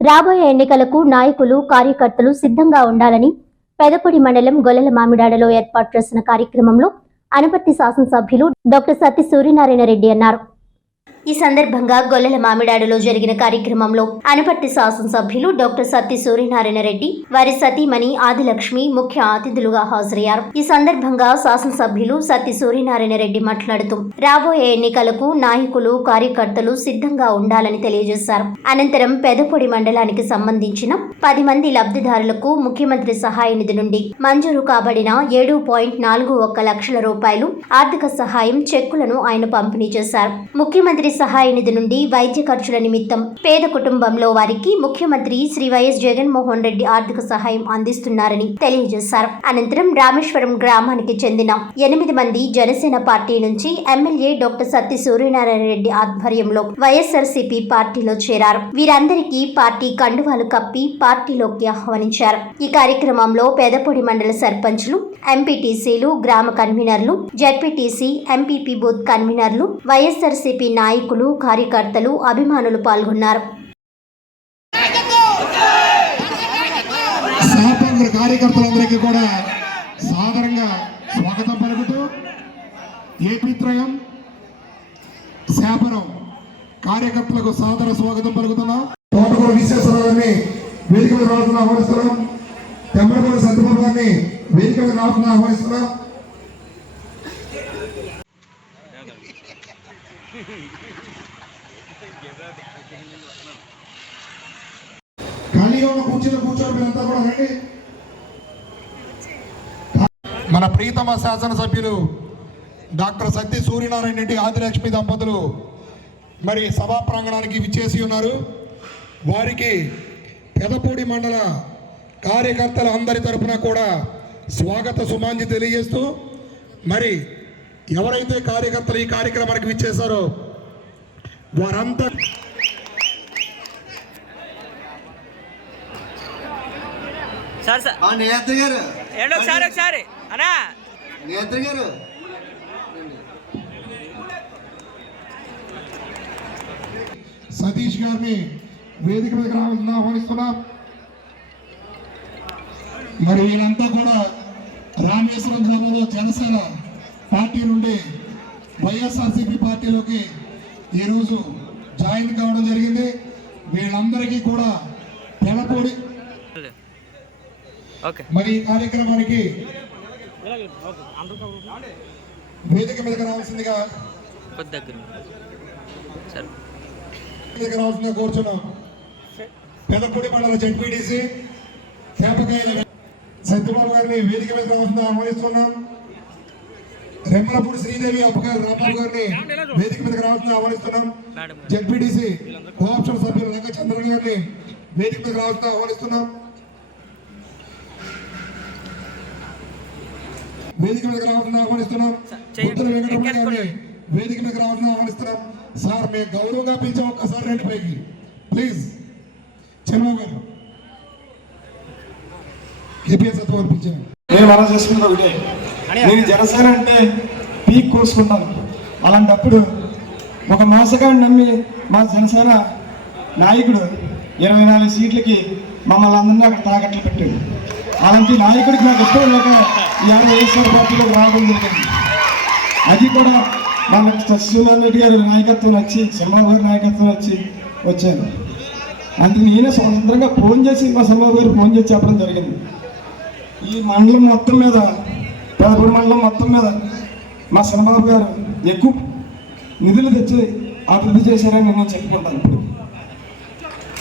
రాబోయే ఎన్నికలకు నాయకులు కార్యకర్తలు సిద్ధంగా ఉండాలని పెదపొడి మండలం గొల్లల మామిడాడలో ఏర్పాటు చేసిన కార్యక్రమంలో అనపర్తి శాసనసభ్యులు డాక్టర్ సత్య సూర్యనారాయణ రెడ్డి అన్నారు. ఈ సందర్భంగా గొల్లల మామిడాడులో జరిగిన కార్యక్రమంలో అనపర్తి శాసనసభ్యులు డాక్టర్ సత్తి సూర్యనారాయణ రెడ్డి వారి సతీమణి ఆదిలక్ష్మి ముఖ్య అతిథులుగా హాజరయ్యారు. ఈ సందర్భంగా శాసనసభ్యులు సత్తి సూర్యనారాయణ రెడ్డి మాట్లాడుతూ రాబోయే ఎన్నికలకు నాయకులు కార్యకర్తలు సిద్ధంగా ఉండాలని తెలియజేశారు. అనంతరం పెదపొడి మండలానికి సంబంధించిన పది మంది లబ్ధిదారులకు ముఖ్యమంత్రి సహాయ నిధి నుండి మంజూరు కాబడిన ఏడు పాయింట్ నాలుగు ఒక్క లక్షల రూపాయలు ఆర్థిక సహాయం చెక్కులను ఆయన పంపిణీ చేశారు. ముఖ్యమంత్రి సహాయ నిధి నుండి వైద్య ఖర్చుల నిమిత్తం పేద కుటుంబంలో వారికి ముఖ్యమంత్రి శ్రీ వైఎస్ జగన్మోహన్ రెడ్డి ఆర్థిక సహాయం అందిస్తున్నారని తెలియజేశారు. అనంతరం రామేశ్వరం గ్రామానికి చెందిన ఎనిమిది మంది జనసేన పార్టీ నుంచి ఎమ్మెల్యే డాక్టర్ సత్తి సూర్యనారాయణ రెడ్డి ఆధ్వర్యంలో వైఎస్ఆర్సీపీ పార్టీలో చేరారు. వీరందరికీ పార్టీ కండువాలు కప్పి పార్టీలోకి ఆహ్వానించారు. ఈ కార్యక్రమంలో పెదపొడి మండల సర్పంచ్లు ఎంపీటీసీలు గ్రామ కన్వీనర్లు జడ్పీటీసీ ఎంపీపీ బూత్ కన్వీనర్లు వైఎస్ఆర్సీపీ నాయకులు నాయకులు కార్యకర్తలు అభిమానులు పాల్గొన్నారు. స్వాతంత్ర కార్యకర్తలందరికీ కూడా సాదరంగా స్వాగతం పలుకుతూ ఏపీత్రయం శాపనం కార్యకర్తలకు సాదర స్వాగతం పలుకుతున్నాం. తోటకూర విశ్వేశ్వరరావుని వేదిక మీద రావాల్సిన ఆహ్వానిస్తున్నాం. తెమ్మడపూడి సత్యబాబు గారిని వేదిక మీద రావాల్సిన ఆహ్వానిస్తున్నాం. ఖాళీగా ఉన్న కూర్చొని మీరంతా కూడా రండి. మన ప్రీతమ శాసనసభ్యులు డాక్టర్ సత్య సూర్యనారాయణ రెడ్డి ఆదిలక్ష్మి దంపతులు మరి సభా ప్రాంగణానికి విచ్చేసి ఉన్నారు. వారికి పెదపూడి మండల కార్యకర్తల అందరి తరపున కూడా స్వాగత సుమాంజి తెలియజేస్తూ మరి ఎవరైతే కార్యకర్తలు ఈ కార్యక్రమానికి విచ్చేశారో వారంతా సార్ సార్. ఆ నేత్ర గారు. ఏంటి ఒకసారి ఒకసారి. అన్నా. నేత్ర గారు. సతీష్ గారిని వేదిక మీద రావాలని ఆహ్వానిస్తున్నాం. మరి వీళ్ళంతా కూడా రామేశ్వరం గ్రామంలో జనసేన పార్టీ నుండి వైఎస్ఆర్సీపీ పార్టీలోకి ఈరోజు జాయిన్ కావడం జరిగింది. వీళ్ళందరికీ కూడా ఓకే. మరి ఈ కార్యక్రమానికి వేదిక మీదకి రావాల్సిందిగా రావాల్సిందిగా కోరుచున్నాం. పెదపూడి మండల జడ్పీటీసీ చేపకాయల సత్యబాబు గారిని వేదిక మీద రావాల్సిందిగా ఆహ్వానిస్తున్నాం. రెమ్మలపూడి శ్రీదేవి అప్పగారు రాంబాబు గారిని వేదిక మీదకి రావాల్సిందిగా ఆహ్వానిస్తున్నాం. జడ్పీటీసీ కోఆప్షన్ సభ్యులు రంగ చంద్రన్ గారిని వేదిక మీద రావాల్సిందిగా ఆహ్వానిస్తున్నాం. వేదిక మీదకి రావాల్సిందిగా ఆహ్వానిస్తున్నాం. ఉత్తర వెంకటరమణ గారిని వేదిక మీదకి రావాల్సిందిగా ఆహ్వానిస్తున్నాం. సార్ మేము గౌరవంగా పిలిచాం ఒక్కసారి రండి పైకి. ప్లీజ్. చంద్రబాబు గారు. ఏపీఎస్ సత్వం అనిపించాను నేను మనం చేసుకున్నది ఒకటే. నేను జనసేన అంటే పీక్ కోసుకుంటాను. అలాంటప్పుడు ఒక మోసగాడిని నమ్మి మా జనసేన నాయకుడు ఇరవై నాలుగు సీట్లకి మమ్మల్ని అందరినీ అక్కడ తాకట్లు పెట్టాడు. అలాంటి నాయకుడికి నాకు ఇష్టం లేక ఇవాళ వైఎస్ఆర్ పార్టీలోకి రావడం జరిగింది. అది కూడా మన సత్యనారాయణ రెడ్డి గారి నాయకత్వం వచ్చి చంద్రబాబు గారి నాయకత్వం వచ్చి వచ్చాను. అందుకు నేనే స్వతంత్రంగా ఫోన్ చేసి మా చంద్రబాబు గారు ఫోన్ చేసి చెప్పడం జరిగింది. ఈ మండలం మొత్తం మీద పదకొండు మండలం మొత్తం మీద మా చంద్రబాబు గారు ఎక్కువ నిధులు తెచ్చి అభివృద్ధి చేశారని నేను చెప్పుకుంటాను ఇప్పుడు.